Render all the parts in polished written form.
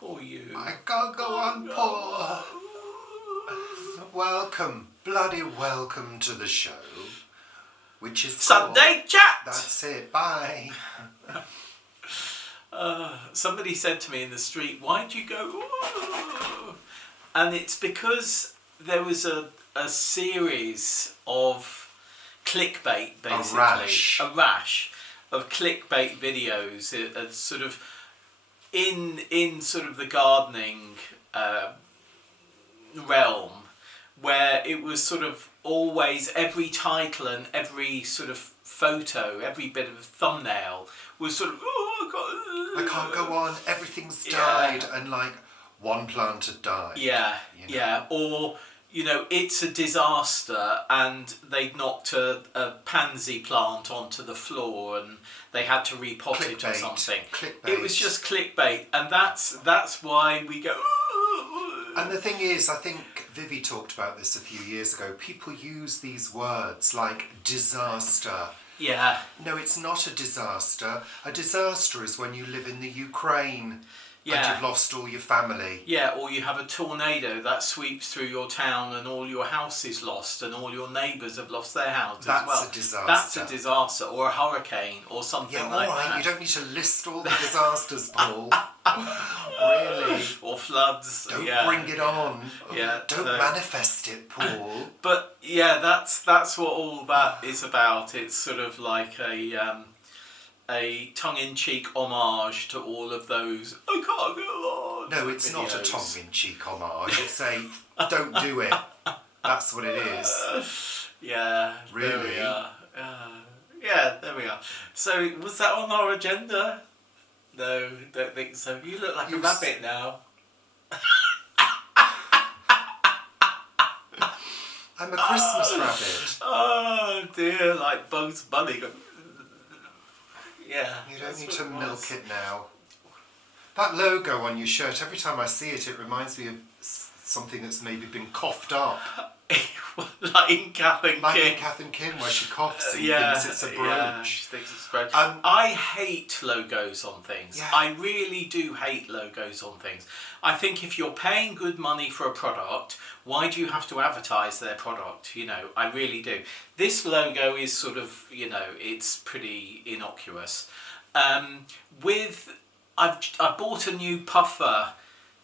Poor you. I can't go on, poor. Welcome, bloody welcome to the show, which is Sunday called... Chat. That's it, bye. Somebody said to me in the street, why'd you go, ooh? And it's because there was a series of clickbait, basically. A rash of clickbait videos, sort of in sort of the gardening realm, where it was sort of always every title and every sort of photo, every bit of thumbnail was sort of, I can't go on, everything's died, and like one plant had died. Yeah, you know? Yeah, or, you know, it's a disaster and they'd knocked a pansy plant onto the floor and they had to repot Clickbait. It or something. Clickbait. It was just clickbait, and that's why we go, And the thing is, I think Vivi talked about this a few years ago, people use these words like disaster. Yeah. No, it's not a disaster. A disaster is when you live in the Ukraine and you've lost all your family. Yeah, or you have a tornado that sweeps through your town and all your house is lost and all your neighbours have lost their house as well. That's a disaster. That's a disaster, or a hurricane, or something like that. You don't need to list all the disasters, Paul. Really? Or floods. Don't bring it on. Yeah. Don't manifest it, Paul. But yeah, that's what all that is about. It's sort of like a tongue-in-cheek homage to all of those, I can't go on. No, it's not a tongue-in-cheek homage. It's a don't do it. That's what it is. Yeah. Really? There we are. Yeah, there we are. So, was that on our agenda? No, don't think so. You look like a rabbit now. I'm a Christmas rabbit. Oh dear, like Bugs Bunny. Yeah. You don't need to milk it now. That logo on your shirt, every time I see it, it reminds me of something that's maybe been coughed up. Like in Kath and Kim. Like in Kath and Kim, where she coughs and thinks it's a brooch. Yeah, she thinks it's a brooch. I hate logos on things. Yeah. I really do hate logos on things. I think if you're paying good money for a product, why do you have to advertise their product? You know, I really do. This logo is sort of, you know, it's pretty innocuous. I bought a new puffer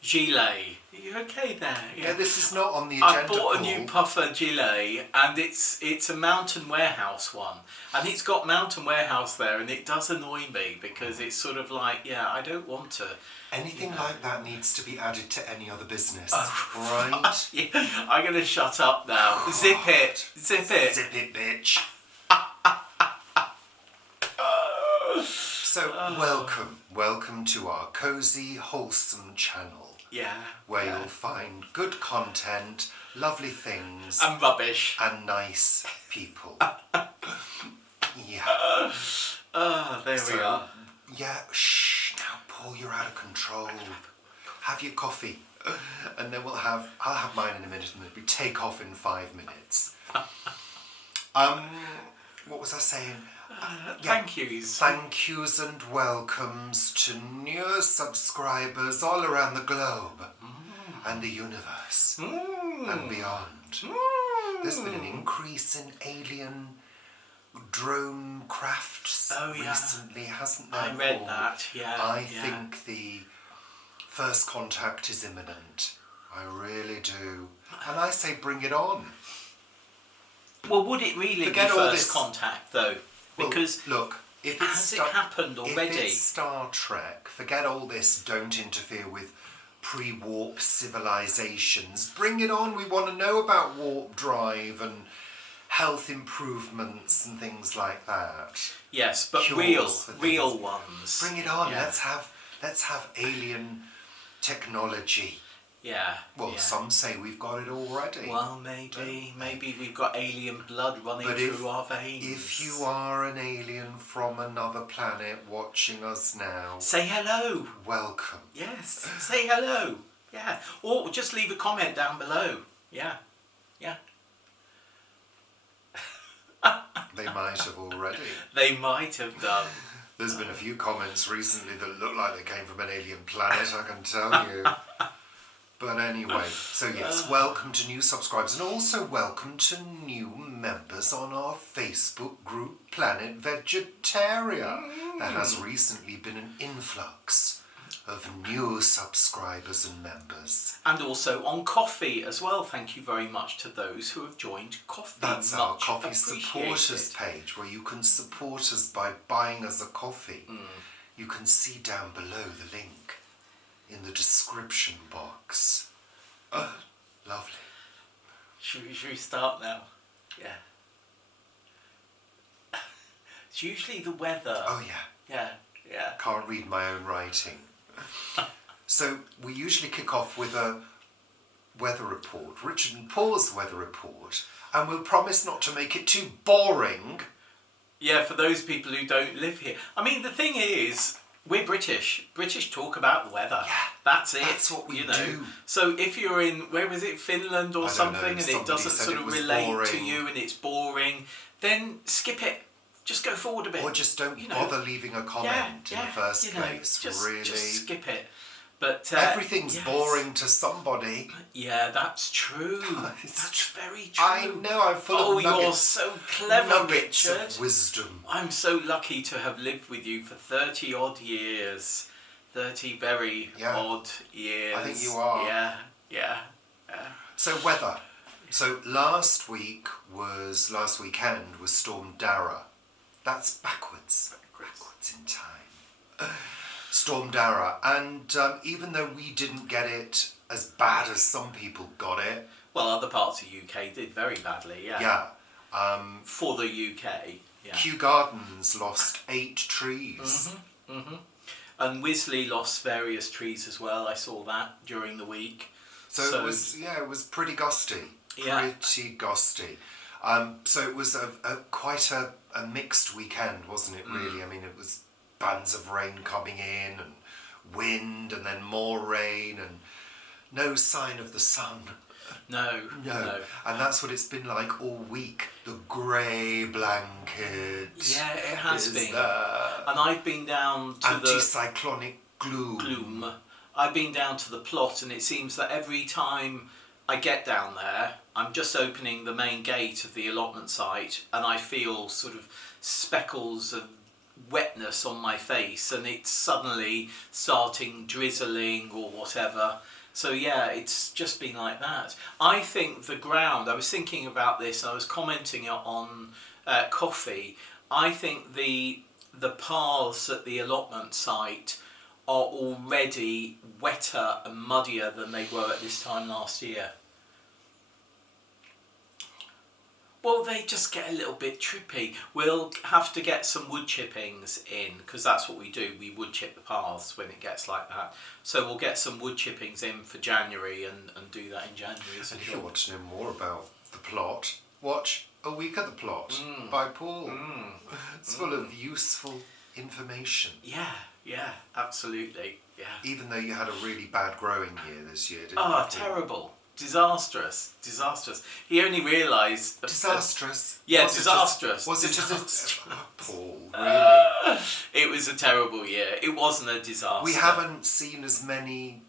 gilet. Are you okay there? Yeah, this is not on the agenda. I bought a new puffer gilet, and it's a Mountain Warehouse one, and it's got Mountain Warehouse there, and it does annoy me because it's sort of like, yeah, I don't want to. Anything like that needs to be added to any other business, right? Yeah, I'm going to shut up now. Zip it. Zip it. Zip it, bitch. So, welcome to our cosy, wholesome channel. Yeah. Where you'll find good content, lovely things. And rubbish. And nice people. Yeah. There we are. Yeah, shh, now Paul, you're out of control. Have your coffee. And then I'll have mine in a minute, and we take off in 5 minutes. What was I saying? Thank yous. Thank yous and welcomes to new subscribers all around the globe and the universe and beyond. There's been an increase in alien drone crafts recently, hasn't there? I read that, yeah. I think the first contact is imminent. I really do. And I say bring it on. Well, would it really be first contact, though? Because look, if has it happened already? If it's Star Trek, forget all this, don't interfere with pre-warp civilizations. Bring it on, we want to know about warp drive and health improvements and things like that. Yes, but real ones. Bring it on, let's have alien technology. Yeah. Well, some say we've got it already. Well, maybe we've got alien blood running through our veins. If you are an alien from another planet watching us now, say hello. Welcome. Yes, say hello. Yeah, or just leave a comment down below. Yeah. They might have already. They might have done. There's been a few comments recently that look like they came from an alien planet, I can tell you. But anyway, so yes, welcome to new subscribers and also welcome to new members on our Facebook group, Planet Vegetaria. There has recently been an influx of new subscribers and members. And also on Coffee as well. Thank you very much to those who have joined Coffee. That's our Coffee supporters page where you can support us by buying us a coffee. You can see down below the link in the description box. Oh, lovely. Should we start now? Yeah. It's usually the weather. Oh yeah. Yeah. Can't read my own writing. So we usually kick off with a weather report, Richard and Paul's weather report, and we'll promise not to make it too boring. Yeah, for those people who don't live here. I mean, the thing is, we're British. British talk about the weather. Yeah, that's it. That's what we do. So if you're in, where was it, Finland or something, and it doesn't sort of relate boring to you and it's boring, then skip it. Just go forward a bit. Or just don't bother leaving a comment in the first place. Really. Just skip it. But everything's boring to somebody. Yeah, that's true. That's very true. I know, I'm full of nuggets. Oh, you're so clever, Richard. Of wisdom. I'm so lucky to have lived with you for 30 odd years. 30 very odd years. I think you are. Yeah. So weather. So last weekend was Storm Dara. That's backwards in time. Storm Dara, and even though we didn't get it as bad as some people got it. Well, other parts of UK did very badly, yeah. For the UK, yeah. Kew Gardens lost 8 trees. And Wisley lost various trees as well. I saw that during the week. So it was pretty gusty. Yeah. Pretty gusty. So it was quite a mixed weekend, wasn't it, really? I mean, it was bands of rain coming in and wind and then more rain and no sign of the sun. No. And that's what it's been like all week. The grey blanket. Yeah, it has been. There. And I've been down to anticyclonic gloom. I've been down to the plot, and it seems that every time I get down there, I'm just opening the main gate of the allotment site and I feel sort of speckles of wetness on my face, and it's suddenly starting drizzling or whatever. So yeah, it's just been like that. I think the ground, I was thinking about this, I was commenting on Coffee. I think the paths at the allotment site are already wetter and muddier than they were at this time last year. Well, they just get a little bit trippy. We'll have to get some wood chippings in, because that's what we do. We wood chip the paths when it gets like that. So we'll get some wood chippings in for January and do that in January. And if you want to know more about the plot, watch A Week at the Plot by Paul. It's full of useful information. Yeah, absolutely. Yeah. Even though you had a really bad growing year this year, didn't you? Oh, terrible. Disastrous. He only realised... Disastrous? Disastrous. Was it Paul, really? It was a terrible year. It wasn't a disaster. We haven't seen as many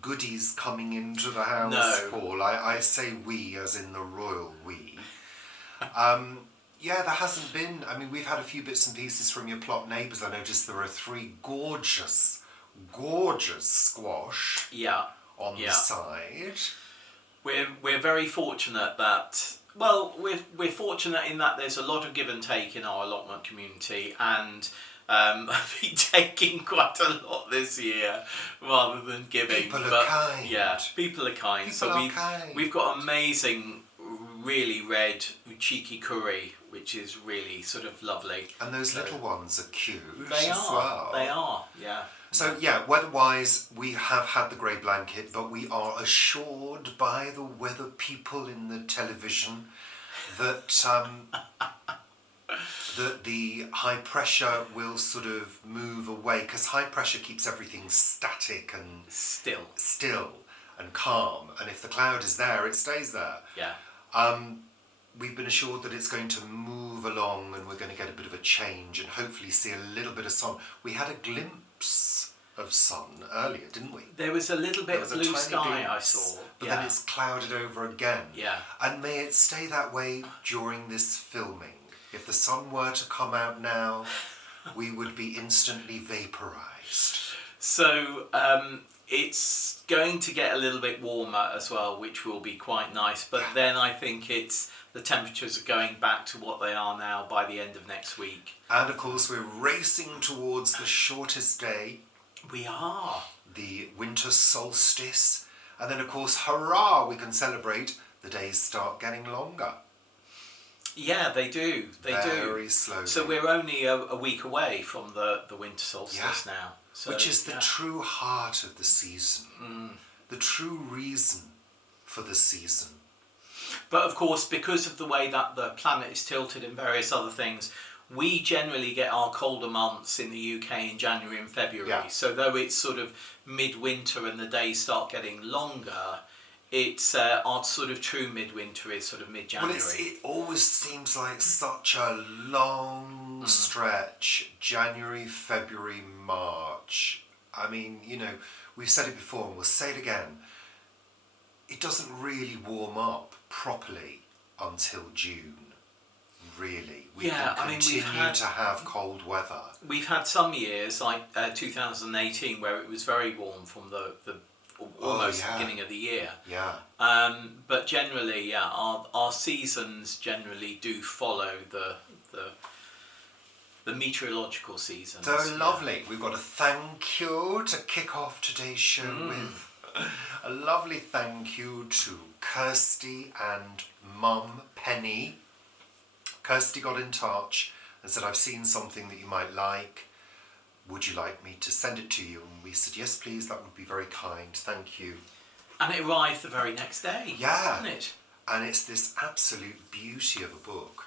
goodies coming into the house, Paul. I say we as in the royal we. There hasn't been... I mean, we've had a few bits and pieces from your plot neighbours. I noticed there are 3 gorgeous squash on the side. We're very fortunate that... Well, we're fortunate in that there's a lot of give and take in our allotment community, and I've been taking quite a lot this year rather than giving. People are kind. Yeah, people are kind. We've got amazing, really red cheeky curry, which is really sort of lovely. And those little ones are cute. They as well. They are. Yeah. So weather-wise, we have had the grey blanket, but we are assured by the weather people in the television that that the high pressure will sort of move away, because high pressure keeps everything static and still and calm, and if the cloud is there, it stays there. Yeah. we've been assured that it's going to move along and we're going to get a bit of a change and hopefully see a little bit of sun. We had a glimpse of sun earlier, didn't we? There was a little bit of blue sky I saw. But then it's clouded over again. Yeah. And may it stay that way during this filming. If the sun were to come out now, we would be instantly vaporised. So it's going to get a little bit warmer as well, which will be quite nice. But then I think the temperatures are going back to what they are now by the end of next week. And of course, we're racing towards the shortest day. We are. The winter solstice. And then, of course, hurrah, we can celebrate. The days start getting longer. Yeah, they do. They do. Very slowly. So we're only a week away from the winter solstice now. So, which is the true heart of the season. The true reason for the season. But of course, because of the way that the planet is tilted and various other things, we generally get our colder months in the UK in January and February. Yeah. So though it's sort of midwinter and the days start getting longer, it's our sort of true midwinter is sort of mid-January. Well, it always seems like such a long stretch. January, February, March. I mean, you know, we've said it before and we'll say it again. It doesn't really warm up properly until June. Really, we can continue to have cold weather. We've had some years, like 2018, where it was very warm from the almost beginning of the year. Yeah. But generally, our seasons generally do follow the meteorological seasons. They're lovely. We've got a thank you to kick off today's show with. A lovely thank you to Kirsty and Mum Penny. Kirsty got in touch and said, I've seen something that you might like. Would you like me to send it to you? And we said, yes, please, that would be very kind. Thank you. And it arrived the very next day. Yeah. Didn't it? And it's this absolute beauty of a book.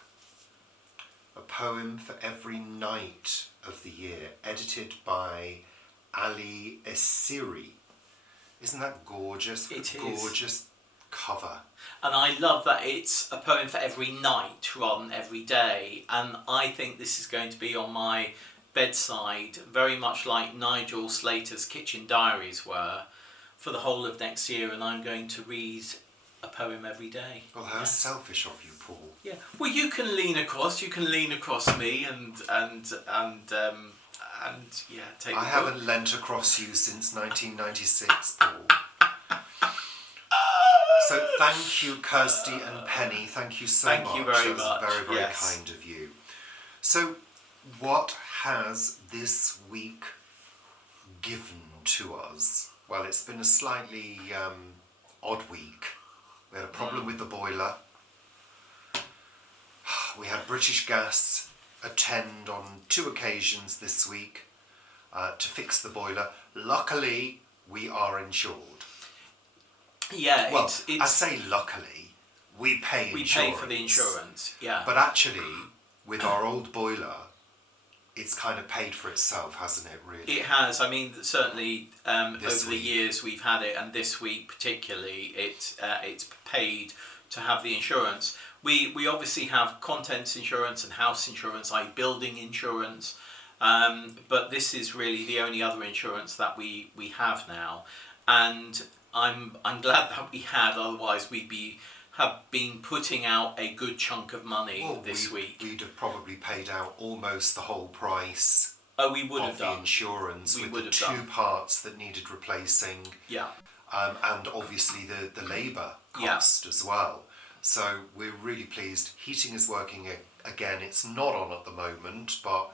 A poem for every night of the year, edited by Ali Essiri. Isn't that gorgeous? It is. Gorgeous cover. And I love that it's a poem for every night rather than every day. And I think this is going to be on my bedside, very much like Nigel Slater's Kitchen Diaries were, for the whole of next year. And I'm going to read a poem every day. Well, how selfish of you, Paul. Yeah. Well, you can lean across. You can lean across me and yeah, take. I haven't leant across you since 1996, Paul. So thank you, Kirsty and Penny. Thank you so much. Thank you very much. much. Very, very kind of you. So, what has this week given to us? Well, it's been a slightly odd week. We had a problem with the boiler. We had British Gas attend on 2 occasions this week to fix the boiler. Luckily, we are insured. Yeah, well, it's I say luckily, we pay insurance. We pay for the insurance, yeah. But actually, with our old boiler, it's kind of paid for itself, hasn't it, really? It has. I mean, certainly over the years we've had it, and this week particularly, it's paid to have the insurance. We obviously have contents insurance and house insurance, building insurance, but this is really the only other insurance that we have now, and I'm glad that we had. Otherwise, we'd have been putting out a good chunk of money this week. We'd have probably paid out almost the whole price. Oh, we would have of done the insurance we with would the have 2 parts that needed replacing. Yeah. And obviously the labour cost as well. So we're really pleased. Heating is working again. It's not on at the moment, but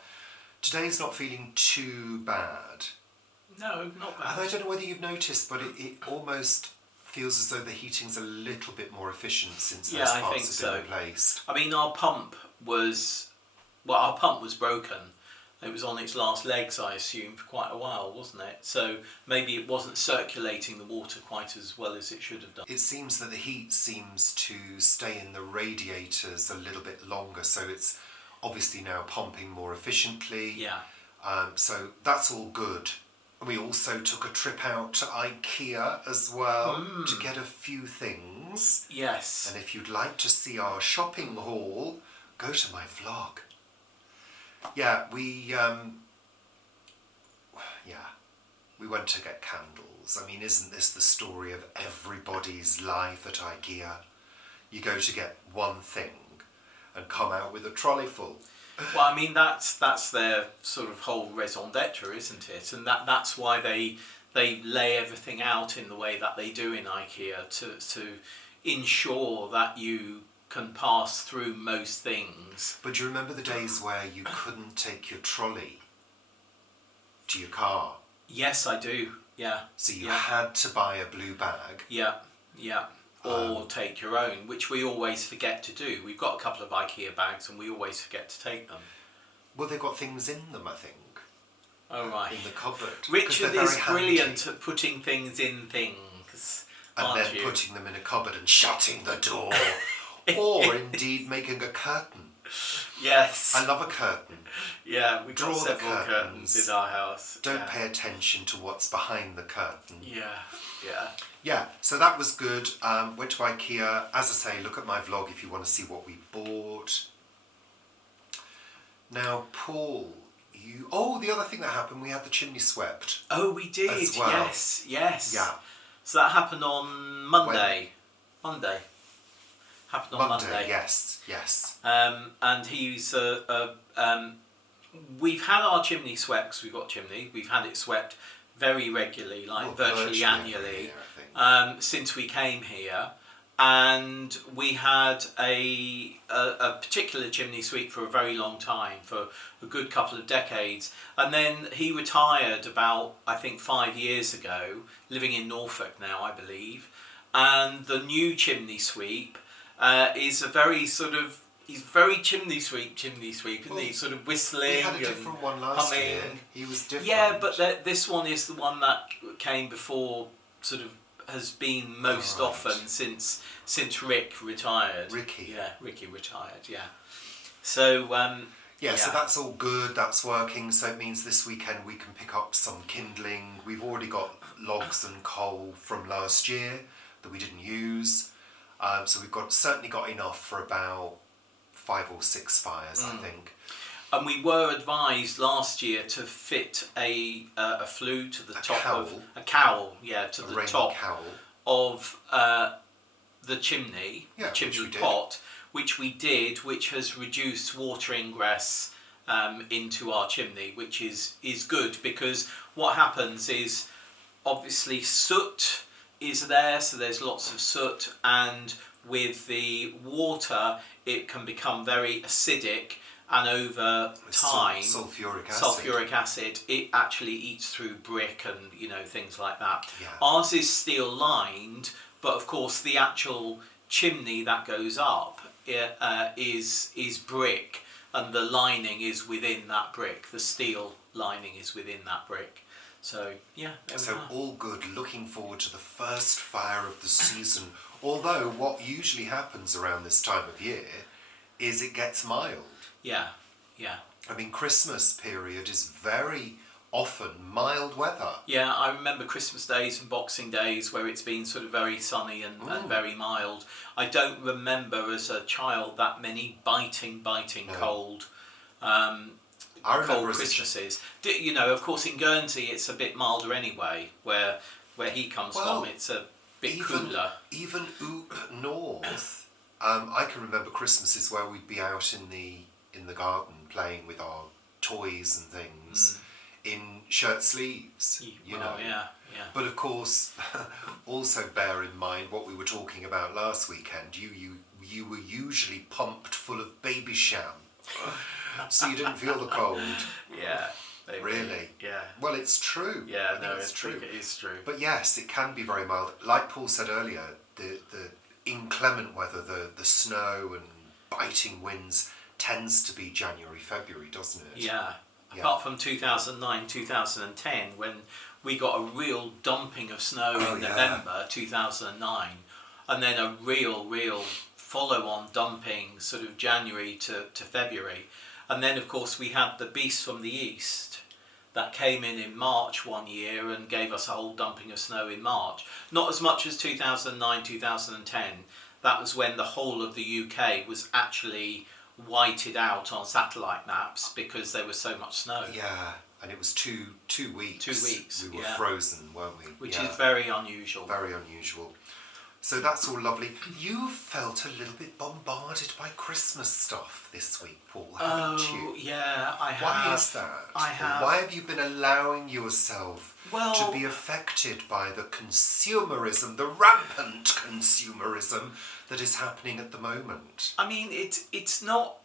today's not feeling too bad. No, not bad. And I don't know whether you've noticed, but it almost feels as though the heating's a little bit more efficient since those parts have been replaced. I mean, our pump was broken. It was on its last legs, I assume, for quite a while, wasn't it? So maybe it wasn't circulating the water quite as well as it should have done. It seems that the heat seems to stay in the radiators a little bit longer, so it's obviously now pumping more efficiently. Yeah. So that's all good. We also took a trip out to IKEA as well to get a few things. things. Yes. And if you'd like to see our shopping haul, go to my vlog. Yeah, we went to get candles. I mean, isn't this the story of everybody's life at IKEA? You go to get one thing and come out with a trolley full. Well, I mean, that's their sort of whole raison d'etre, isn't it? And that's why they lay everything out in the way that they do in IKEA to ensure that you can pass through most things. But do you remember the days where you couldn't take your trolley to your car? Yes, I do. Yeah. So you had to buy a blue bag. Yeah. Or take your own, which we always forget to do. We've got a couple of IKEA bags and we always forget to take them. Well, they've got things in them, I think. Oh, right. In the cupboard. Richard is brilliant at putting things in things. And then putting them in a cupboard and shutting the door. Or indeed making a curtain. Yes. I love a curtain. Yeah, we've got several curtains in our house. Don't pay attention to what's behind the curtain. Yeah. So that was good. Went to IKEA. As I say, look at my vlog if you want to see what we bought. Now, Paul, the other thing that happened, we had the chimney swept. Oh, we did. As well. Yes. Yeah. So that happened on Monday. Happened on Monday. Yes. And he's we've had our chimney swept, 'cause we've got chimney. We've had it swept very regularly, virtually annually, since we came here. And we had a particular chimney sweep for a very long time, for a good couple of decades. And then he retired about, I think, 5 years ago, living in Norfolk now, I believe. And the new chimney sweep is a very sort of, he's very chimney sweep, isn't he? Sort of whistling. We had a different one last year. He was different. Yeah, but this one is the one that came before, sort of has been most often since Rick retired. Ricky retired. Yeah. So so that's all good. That's working. So it means this weekend we can pick up some kindling. We've already got logs and coal from last year that we didn't use. So we've certainly got enough for about 5 or 6 fires, I think. And we were advised last year to fit a flue to the top of a cowl, to the top of the chimney, the chimney pot, which we did, which has reduced water ingress into our chimney, which is good, because what happens is obviously soot is there, so there's lots of soot, and with the water it can become very acidic, and over time sulfuric acid, it actually eats through brick and things like that. Ours is steel lined, but of course the actual chimney that goes up is brick, and the lining is within that brick. The steel lining is within that brick. So all good. Looking forward to the first fire of the season. Although what usually happens around this time of year is it gets mild. Yeah. I mean, Christmas period is very often mild weather. Yeah, I remember Christmas days and Boxing days where it's been sort of very sunny and very mild. I don't remember as a child that many biting cold. I remember Christmases. Of course, in Guernsey it's a bit milder anyway. Where he comes from, it's a bit cooler. Even up north, I can remember Christmases where we'd be out in the garden playing with our toys and things in shirt sleeves. Yeah. But of course, also bear in mind what we were talking about last weekend. You were usually pumped full of baby sham. So you didn't feel the cold. Yeah. Really? Yeah. Well, it's true. Yeah, it's true. It is true. But yes, it can be very mild. Like Paul said earlier, the inclement weather, the snow and biting winds tends to be January, February, doesn't it? Yeah. Apart from 2009, 2010, when we got a real dumping of snow in November 2009, and then a real follow-on dumping sort of January to February. And then, of course, we had the beast from the east that came in March one year and gave us a whole dumping of snow in March. Not as much as 2009, 2010. That was when the whole of the UK was actually whited out on satellite maps because there was so much snow. Yeah, and it was two weeks. 2 weeks. We were frozen, weren't we? Which is very unusual. Very unusual. So that's all lovely. You felt a little bit bombarded by Christmas stuff this week, Paul, haven't you? Yeah, I have. Why is that? I have. Why have you been allowing yourself to be affected by the consumerism, the rampant consumerism that is happening at the moment? I mean, it's not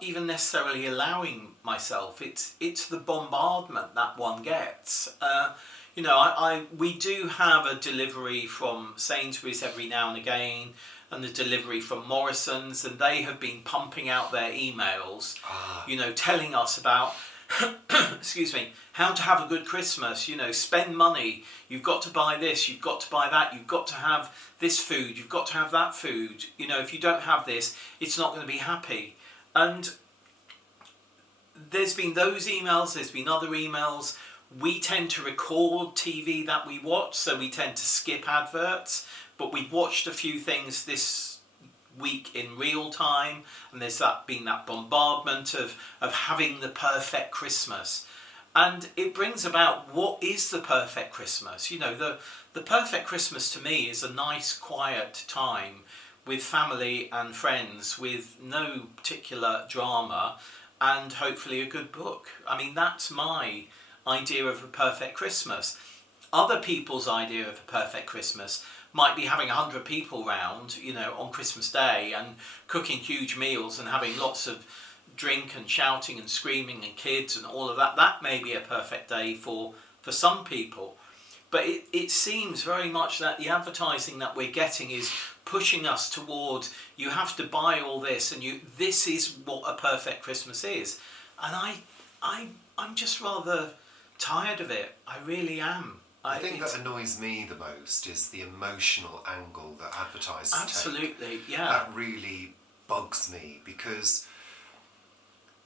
even necessarily allowing myself. It's the bombardment that one gets. You know, we do have a delivery from Sainsbury's every now and again, and the delivery from Morrison's, and they have been pumping out their emails, you know, telling us about, excuse me, how to have a good Christmas, you know, spend money, you've got to buy this, you've got to buy that, you've got to have this food, you've got to have that food, you know, if you don't have this, it's not going to be happy. And there's been those emails, there's been other emails. We tend to record TV that we watch, so we tend to skip adverts, but we've watched a few things this week in real time, and there's been that bombardment of having the perfect Christmas. And it brings about, what is the perfect Christmas? You know, the perfect Christmas to me is a nice quiet time with family and friends, with no particular drama, and hopefully a good book. I mean, that's my idea of a perfect Christmas. Other people's idea of a perfect Christmas might be having 100 people round, you know, on Christmas Day, and cooking huge meals and having lots of drink and shouting and screaming and kids and all of that. That may be a perfect day for some people. But it seems very much that the advertising that we're getting is pushing us towards, you have to buy all this, and this is what a perfect Christmas is. And I'm just rather tired of it. I really am. The thing that annoys me the most is the emotional angle that advertisers take. Absolutely, yeah. That really bugs me because,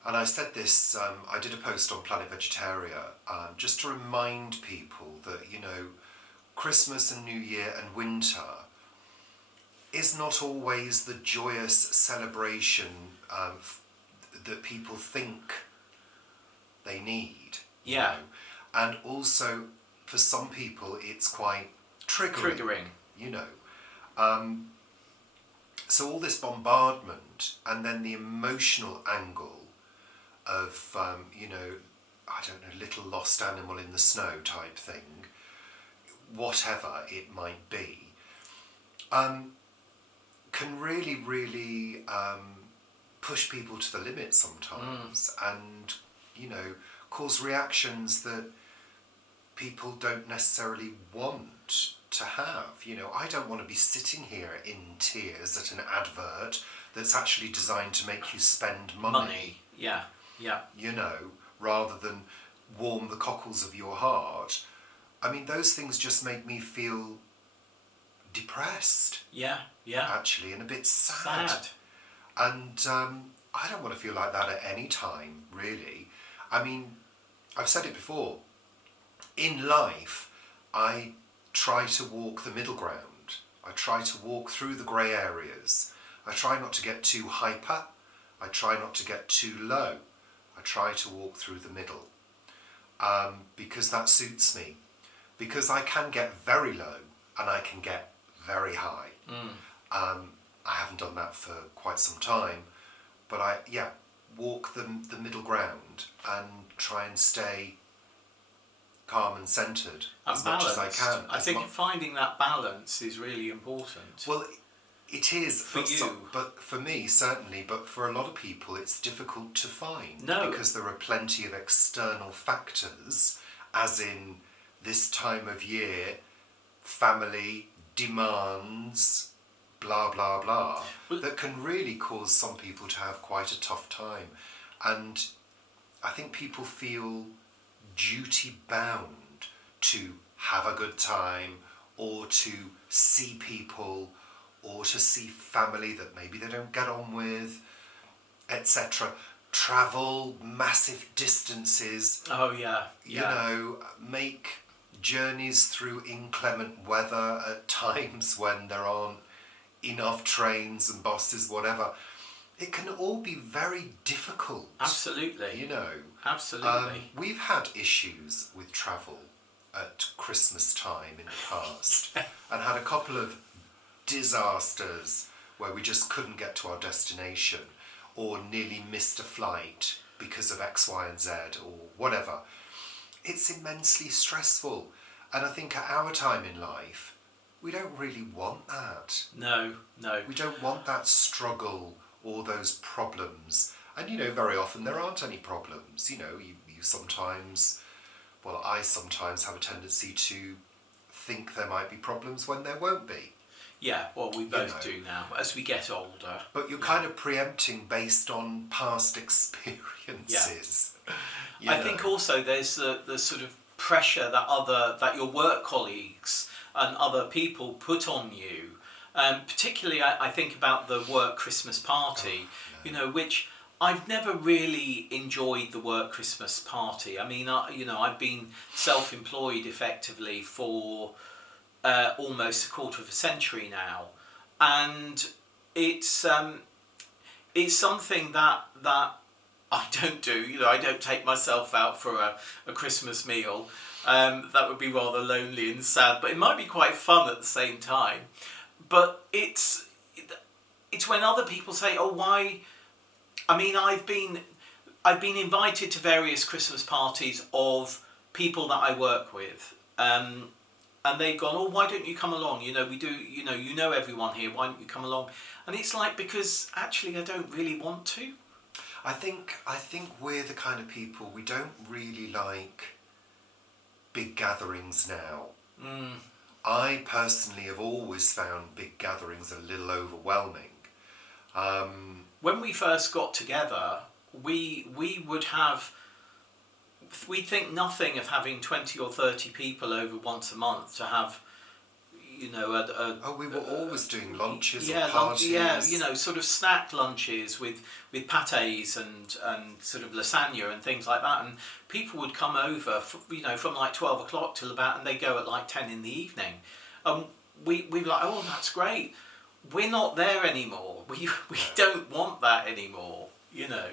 and I said this, I did a post on Planet Vegetaria, just to remind people that, you know, Christmas and New Year and winter is not always the joyous celebration that people think they need. Yeah. You know? And also, for some people, it's quite triggering. You know. So all this bombardment, and then the emotional angle of, you know, I don't know, little lost animal in the snow type thing, whatever it might be, can really, really push people to the limit sometimes, and, you know, cause reactions that people don't necessarily want to have. You know, I don't want to be sitting here in tears at an advert that's actually designed to make you spend money. Yeah. You know, rather than warm the cockles of your heart. I mean, those things just make me feel depressed. Yeah. Actually, and a bit sad. And I don't want to feel like that at any time, really. I mean, I've said it before. In life, I try to walk the middle ground. I try to walk through the grey areas. I try not to get too hyper. I try not to get too low. I try to walk through the middle. Because that suits me. Because I can get very low and I can get very high. I haven't done that for quite some time. But I walk the middle ground and try and stay calm and centred as much as I can. I think finding that balance is really important. Well, it is for you, but for me certainly. But for a lot of people, it's difficult to find because there are plenty of external factors, as in this time of year, family demands, blah blah blah, that can really cause some people to have quite a tough time. And I think people feel duty bound to have a good time, or to see people, or to see family that maybe they don't get on with, etc. travel massive distances. Oh yeah. You know, make journeys through inclement weather at times when there aren't enough trains and buses, whatever. It can all be very difficult. Absolutely. You know. Absolutely. We've had issues with travel at Christmas time in the past and had a couple of disasters where we just couldn't get to our destination or nearly missed a flight because of X, Y and Z or whatever. It's immensely stressful, and I think at our time in life we don't really want that. No. We don't want that struggle or those problems. And you know, very often there aren't any problems. You know, you sometimes, well, I sometimes have a tendency to think there might be problems when there won't be. Yeah, well, we both do now as we get older. But you're kind of preempting based on past experiences. Yeah. I think also there's the sort of pressure that your work colleagues and other people put on you. Particularly, I think about the work Christmas party, you know, which I've never really enjoyed the work Christmas party. I mean, I've been self-employed effectively for almost a quarter of a century now, and it's something that I don't do. You know, I don't take myself out for a Christmas meal. That would be rather lonely and sad, but it might be quite fun at the same time. But it's when other people say, "Oh, why?" I mean, I've been invited to various Christmas parties of people that I work with, and they've gone, "Oh, why don't you come along? You know, we do. You know everyone here. Why don't you come along?" And it's like, because actually, I don't really want to. I think we're the kind of people, we don't really like big gatherings now. I personally have always found big gatherings a little overwhelming. When we first got together, we'd think nothing of having 20 or 30 people over once a month to have, you know, we were always doing lunches or parties. Sort of snack lunches with pâtés and sort of lasagna and things like that. And people would come over, from like 12 o'clock till and they go at like 10 in the evening. We were like, "Oh, that's great." We're not there anymore. We don't want that anymore. You know,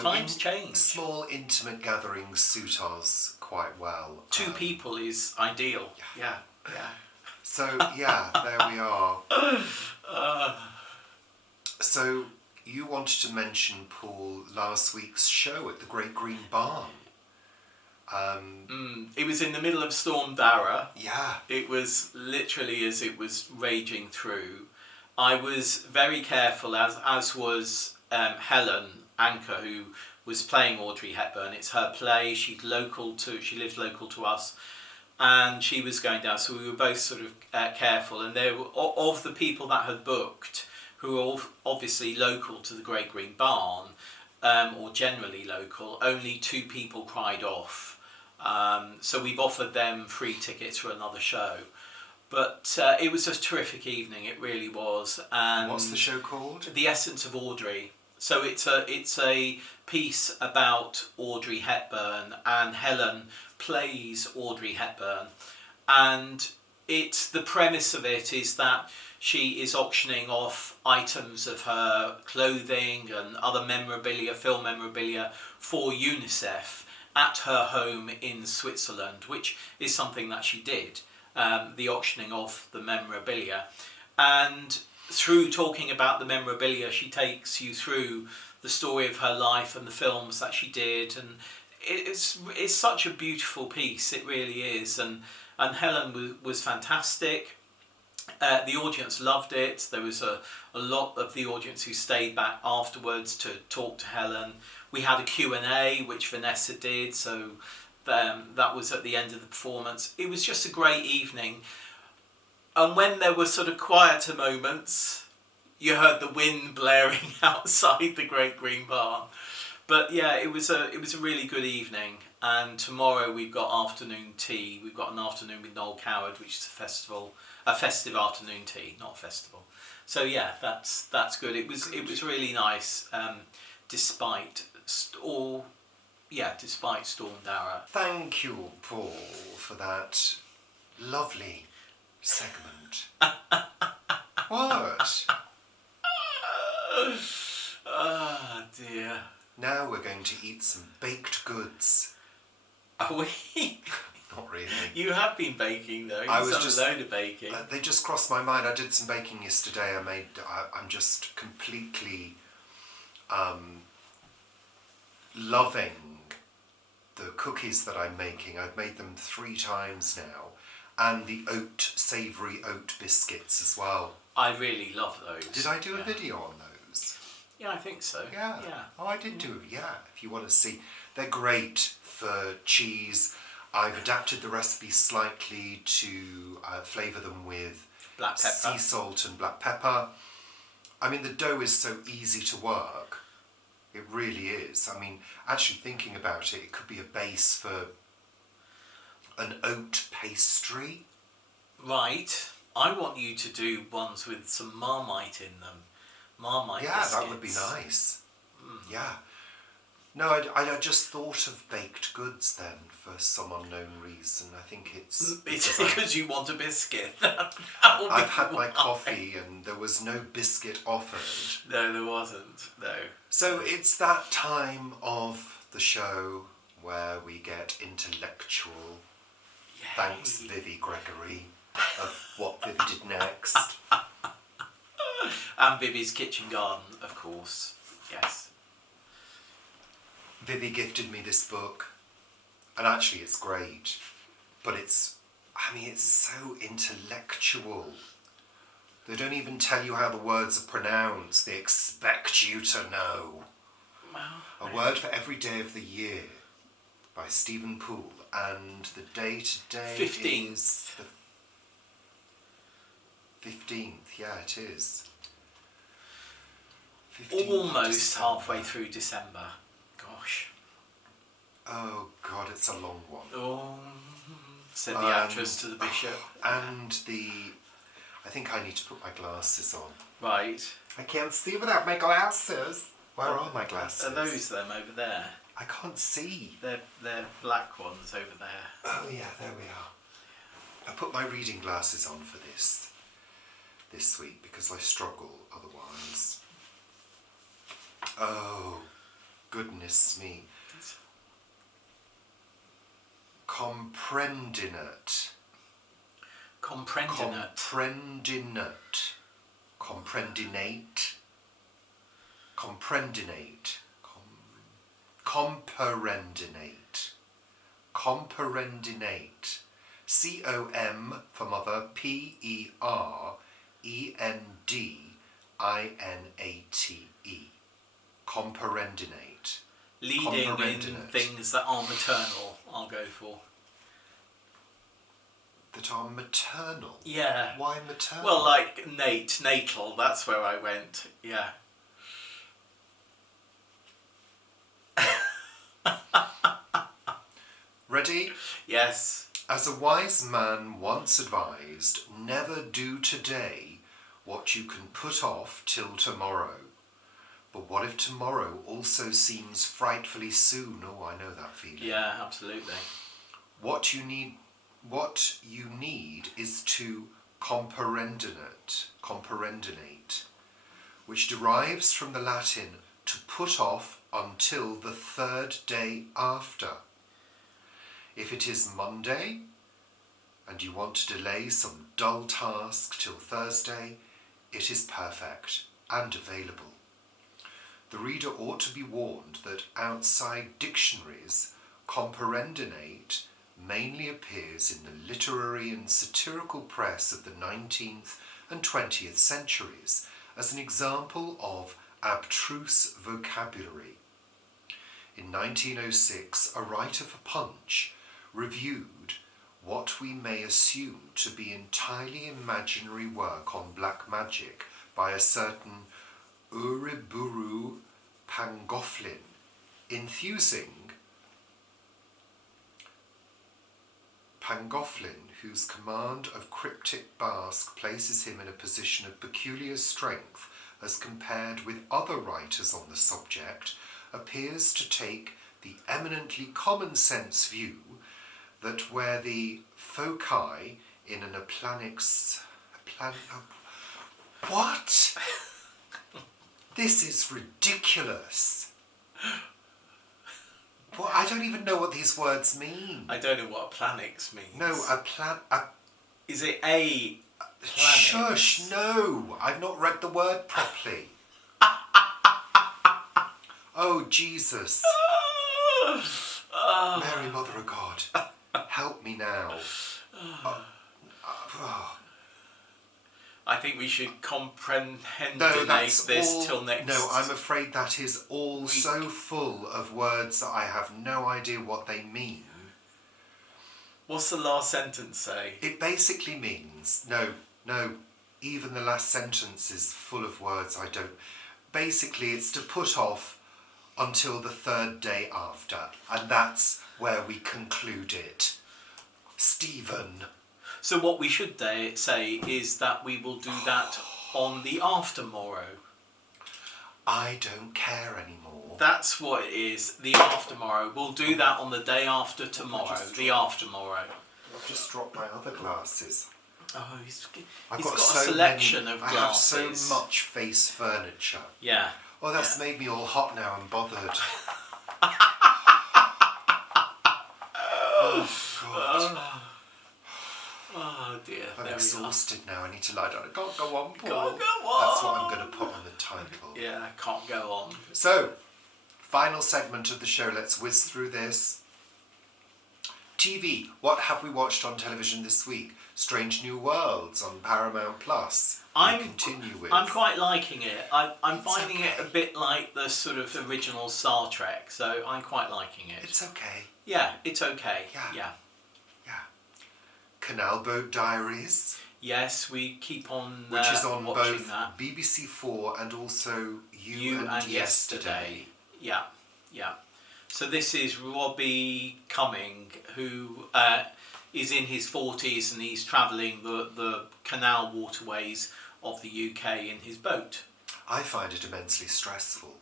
times change. Small intimate gatherings suit us quite well. 2 people is ideal. Yeah. So there we are. So you wanted to mention, Paul, last week's show at the Great Green Barn. It was in the middle of Storm Dara. Yeah. It was literally as it was raging through. I was very careful, as was Helen Anker, who was playing Audrey Hepburn. It's her play. She lives local to us, and she was going down. So we were both sort of careful. And there were, of the people that had booked, who were obviously local to the Great Green Barn, or generally local, only 2 people cried off. So we've offered them free tickets for another show. But it was a terrific evening, it really was. And what's the show called? The Essence of Audrey. So it's a piece about Audrey Hepburn, and Helen plays Audrey Hepburn. And the premise of it is that she is auctioning off items of her clothing and other memorabilia, film memorabilia, for UNICEF at her home in Switzerland, which is something that she did, the auctioning of the memorabilia. And through talking about the memorabilia, she takes you through the story of her life and the films that she did, and it's such a beautiful piece, it really is. And Helen was fantastic. The audience loved it. There was a lot of the audience who stayed back afterwards to talk to Helen. We had a Q&A, which Vanessa did, so that was at the end of the performance. It was just a great evening. And when there were sort of quieter moments, you heard the wind blaring outside the Great Green Barn. But yeah, it was a really good evening. And tomorrow we've got afternoon tea. We've got an afternoon with Noel Coward, which is a festive afternoon tea, not a festival. So yeah, that's good. It was really nice despite Storm Darrow. Thank you, Paul, for that lovely segment. What? Oh dear. Now we're going to eat some baked goods. Are we? Not really. You have been baking though. I You've was done just a load of baking. They just crossed my mind. I did some baking yesterday. I'm just completely loving the cookies that I'm making. I've made them 3 times now, and the savoury oat biscuits as well. I really love those. Did I do a video on those? Yeah, I think so. Yeah. Oh, I did do. Yeah. If you want to see, they're great for cheese. I've adapted the recipe slightly to flavour them with Black pepper. sea salt and black pepper. I mean, the dough is so easy to work. It really is. I mean, actually thinking about it, it could be a base for an oat pastry. Right. I want you to do ones with some Marmite in them. Marmite biscuits. That would be nice. Yeah. No, I just thought of baked goods then for some unknown reason. I think it's because you want a biscuit. I've had my coffee and there was no biscuit offered. No, there wasn't. No. So it's that time of the show where we get intellectual. Yay. Thanks, Vivi Gregory, of what Vivi did next. And Vivi's Kitchen Garden, of course. Yes. Vivi gifted me this book, and actually it's great, but it's so intellectual. They don't even tell you how the words are pronounced. They expect you to know. Wow. A Word for Every Day of the Year by Stephen Poole, and the day today 15th. is the 15th. Yeah, it is. 15th Almost halfway through December. Gosh. Oh God, it's a long one. Oh, said the actress to the bishop. And I think I need to put my glasses on. Right. I can't see without my glasses. Where are my glasses? Are those them over there? I can't see. They're black ones over there. Oh yeah, there we are. I put my reading glasses on for this week because I struggle otherwise. Oh, goodness me. Comprendinate. Comprendinate. Comprendinate. Comprendinate. Comparendinate. Comparendinate. C-O-M for mother, P-E-R-E-N-D-I-N-A-T-E. Comparendinate. Leading in things that are maternal, I'll go for. That are maternal? Yeah. Why maternal? Well, like natal, that's where I went, yeah. Ready? Yes. As a wise man once advised, never do today what you can put off till tomorrow. But what if tomorrow also seems frightfully soon? Oh, I know that feeling. Yeah, absolutely. What you need is to comparendinate, which derives from the Latin to put off until the 3rd day after. If it is Monday and you want to delay some dull task till Thursday, it is perfect and available. The reader ought to be warned that outside dictionaries, comparendinate mainly appears in the literary and satirical press of the 19th and 20th centuries as an example of abstruse vocabulary. In 1906, a writer for Punch reviewed what we may assume to be entirely imaginary work on black magic by a certain Uriburu Pangolin, enthusing Pangolin, whose command of cryptic Basque places him in a position of peculiar strength as compared with other writers on the subject, appears to take the eminently common sense view that where the foci in an what? This is ridiculous. Well, I don't even know what these words mean. I don't know what planix means. No, Is it a planix? Shush, no. I've not read the word properly. Oh, Jesus. Mary, Mother of God, help me now. I think we should comprehend this till next. No, I'm afraid that is all week. So full of words that I have no idea what they mean. What's the last sentence say? It basically means no. Even the last sentence is full of words I don't. Basically, it's to put off until the third day after, and that's where we conclude it. Stephen. So what we should say is that we will do that on the aftermorrow. I don't care anymore. That's what it is, the aftermorrow. We'll do that on the day after tomorrow, the aftermorrow. I've just dropped my other glasses. Oh, he's got a selection of glasses. I have so much face furniture. Yeah. Oh, that's made me all hot now and bothered. Oh, God. Oh, dear. I'm exhausted now. I need to lie down. I can't go on, Paul. Can't go on. That's what I'm going to put on the title. Yeah, I can't go on. So, final segment of the show. Let's whiz through this. TV. What have we watched on television this week? Strange New Worlds on Paramount Plus. I'm quite liking it. I'm finding it a bit like the sort of original Star Trek, so I'm quite liking it. It's okay. Yeah, it's okay. Yeah. Canal Boat Diaries. Yes, we keep on which is on both that. BBC 4 and also You and Yesterday. Yeah. So this is Robbie Cumming, who is in his 40s and he's travelling the canal waterways of the UK in his boat. I find it immensely stressful.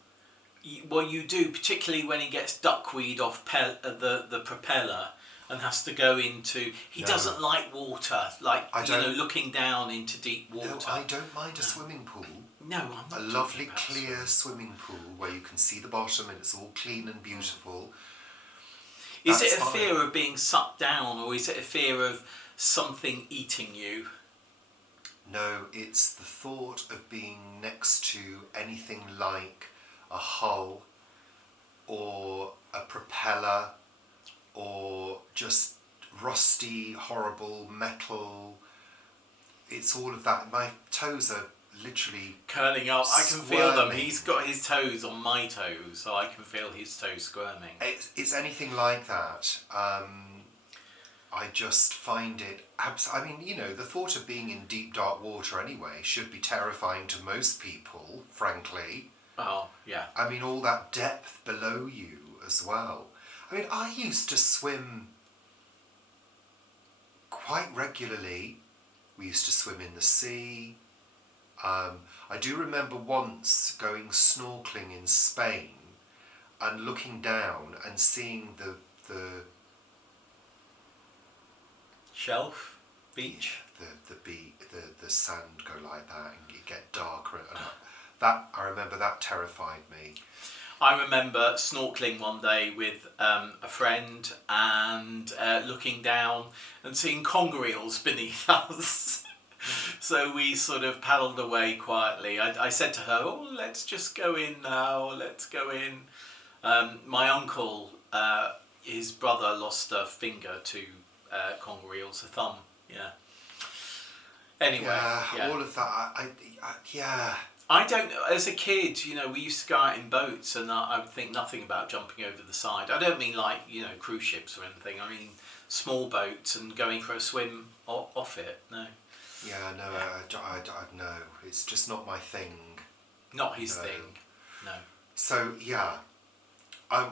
Well, you do, particularly when he gets duckweed off the propeller and has to go into... He doesn't like water, looking down into deep water. No, I don't mind a swimming pool. No, I'm not. A lovely clear swimming pool where you can see the bottom and it's all clean and beautiful. Is it a fear of being sucked down, or is it a fear of something eating you? No, it's the thought of being next to anything like a hull or a propeller or just rusty, horrible metal. It's all of that. My toes are literally curling up. I can feel them. He's got his toes on my toes, so I can feel his toes squirming. It's anything like that. I just find it... I mean, the thought of being in deep, dark water anyway should be terrifying to most people, frankly. Oh, yeah. I mean, all that depth below you as well. I mean, I used to swim quite regularly. We used to swim in the sea. I do remember once going snorkeling in Spain and looking down and seeing the shelf beach, the sand go like that and it get darker, and that I remember that terrified me. I remember snorkeling one day with a friend and looking down and seeing conger eels beneath us. So we sort of paddled away quietly. I said to her, "Oh, let's just go in now. Let's go in." My uncle, his brother lost a finger to conger eels, a thumb. Yeah. Anyway, all of that. I don't know. As a kid, we used to go out in boats, and I would think nothing about jumping over the side. I don't mean like cruise ships or anything. I mean small boats and going for a swim off it. No. Yeah, no, no. It's just not my thing. Not his thing. No. So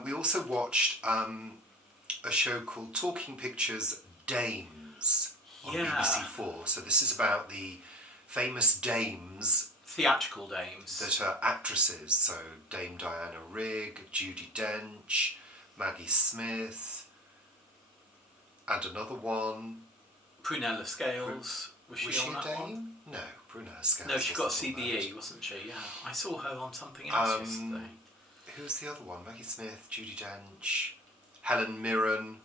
we also watched a show called Talking Pictures Dames on BBC 4. So this is about the famous dames theatrical dames. that are actresses. So Dame Diana Rigg, Judi Dench, Maggie Smith, and another one. Prunella Scales. Was she on a that dame? one? No, Prunella Scales. No, she got wasn't on CBE, wasn't she? Yeah. I saw her on something else yesterday. Who's the other one? Maggie Smith, Judi Dench, Helen Mirren.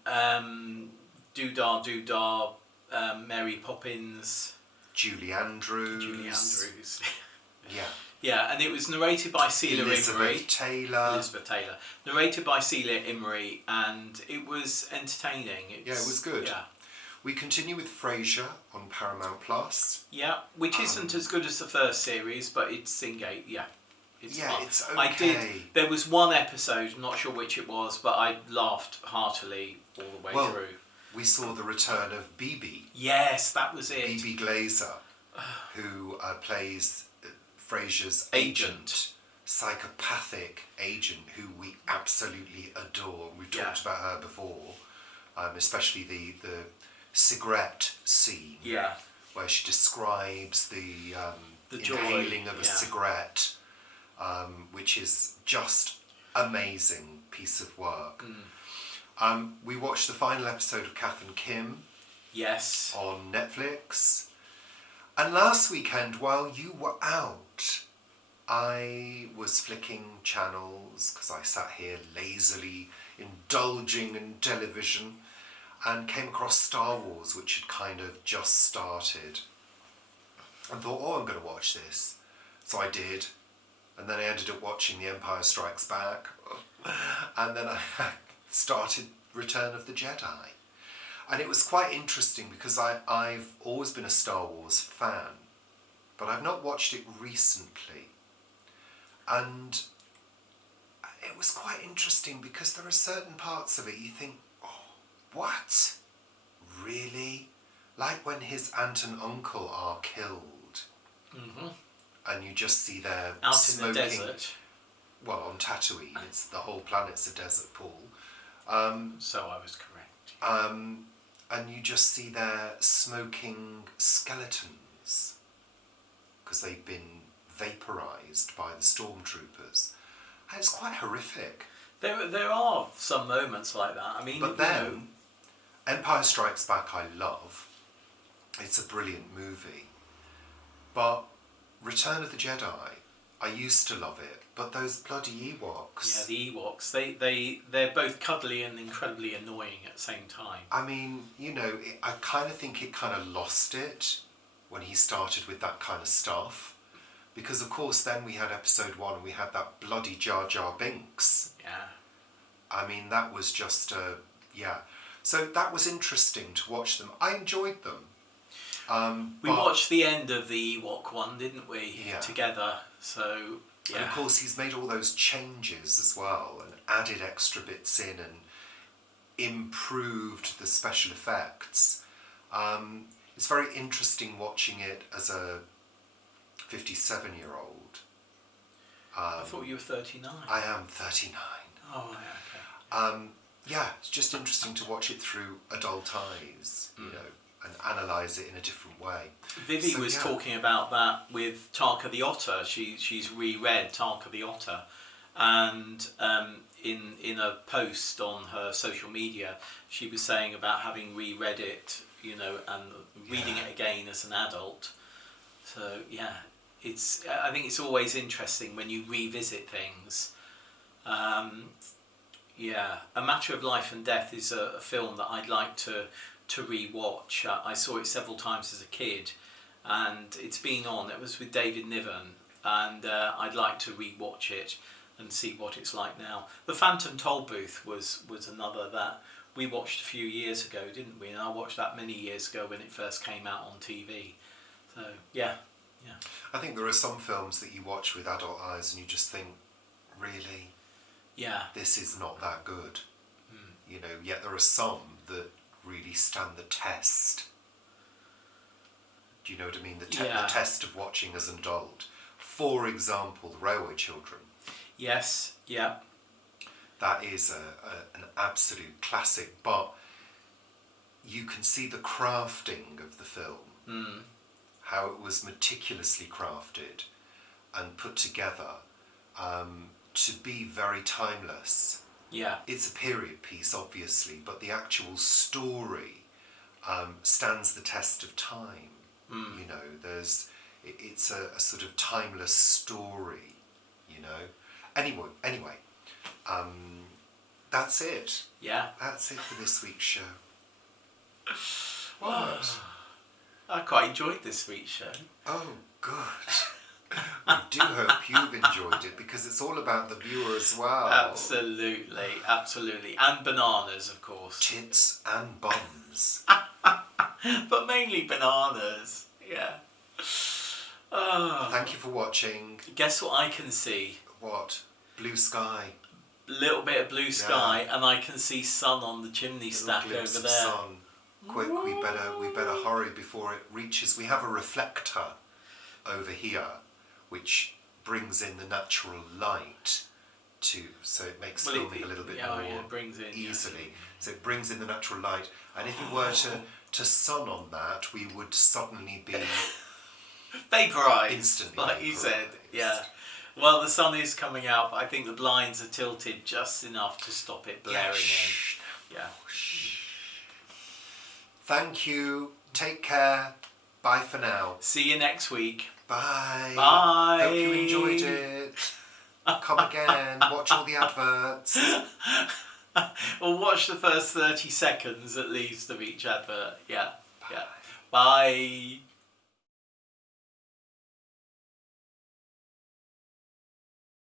Doodah, Mary Poppins. Julie Andrews. Yeah. Yeah, and it was narrated by Celia Imrie. Elizabeth Taylor. Narrated by Celia Imrie, and it was entertaining. Yeah, it was good. Yeah. We continue with Frasier on Paramount Plus. Yeah, which isn't as good as the first series, but it's Singate. Yeah. It's fun. It's okay. There was one episode, I'm not sure which it was, but I laughed heartily all the way through. We saw the return of BB. Yes, that was it. BB Glazer, who plays Frasier's agent, psychopathic agent, who we absolutely adore. We've talked about her before, especially the cigarette scene. Yeah. Where she describes the inhaling of a cigarette, which is just amazing piece of work. We watched the final episode of Kath and Kim. Yes. On Netflix. And last weekend, while you were out, I was flicking channels because I sat here lazily indulging in television and came across Star Wars, which had kind of just started. And thought, I'm going to watch this. So I did. And then I ended up watching The Empire Strikes Back. And then I started Return of the Jedi. And it was quite interesting because I've always been a Star Wars fan, but I've not watched it recently. And it was quite interesting because there are certain parts of it you think, what? Really? Like when his aunt and uncle are killed. Mm-hmm. And you just see their out smoking, in the desert. Well, on Tatooine, it's the whole planet's a desert, Paul. So I was correct. And you just see their smoking skeletons because they've been vaporised by the stormtroopers. And it's quite horrific. There are some moments like that. I mean, but then, Empire Strikes Back I love. It's a brilliant movie. But Return of the Jedi, I used to love it. But those bloody Ewoks. Yeah, the Ewoks. They're both cuddly and incredibly annoying at the same time. I mean, I kind of think it kind of lost it when he started with that kind of stuff. Because, of course, then we had episode 1 and we had that bloody Jar Jar Binks. Yeah. I mean, that was just So that was interesting to watch them. I enjoyed them. We watched the end of the Ewok one, didn't we? Yeah. Together. So, yeah. And of course, he's made all those changes as well and added extra bits in and improved the special effects. It's very interesting watching it as a 57-year-old. I thought you were 39. I am 39. Oh, yeah, okay. It's just interesting to watch it through adult eyes, and analyse it in a different way. Vivi was talking about that with Tarka the Otter. She's reread Tarka the Otter, and in a post on her social media, she was saying about having reread it, and reading it again as an adult. So I think it's always interesting when you revisit things. A Matter of Life and Death is a film that I'd like to re-watch. I saw it several times as a kid, and it's been on. It was with David Niven, and I'd like to re-watch it and see what it's like now. The Phantom Tollbooth was another that we watched a few years ago, didn't we? And I watched that many years ago when it first came out on TV. So, yeah. I think there are some films that you watch with adult eyes and you just think, really? Yeah. This is not that good. Yet there are some that really stand the test. Do you know what I mean? The test of watching as an adult. For example, The Railway Children. Yes, yeah. That is an absolute classic, but you can see the crafting of the film. How it was meticulously crafted. and put together to be very timeless. Yeah. It's a period piece, obviously, but the actual story stands the test of time. You know, it's a sort of timeless story, you know. Anyway, that's it. Yeah. That's it for this week's show. What? I quite enjoyed this week's show. Oh, good. I do hope you've enjoyed it, because it's all about the viewer as well. Absolutely, absolutely. And bananas, of course. Tits and bums. But mainly bananas, yeah. Oh. Thank you for watching. Guess what I can see? What? Blue sky. Little bit of blue sky, and I can see sun on the chimney stack over Of there. sun. Quick, we better hurry before it reaches. We have a reflector over here, which brings in the natural light so it makes filming a little bit more it brings in, easily. So it brings in the natural light, and if it were to sun on that, we would suddenly be vaporized, instantly, like you said. Yeah. Well, the sun is coming out, but I think the blinds are tilted just enough to stop it blaring in. Yeah. Thank you. Take care. Bye for now. See you next week. Bye. Bye. Hope you enjoyed it. Come again. Watch all the adverts. Or watch the first 30 seconds at least of each advert. Yeah. Bye.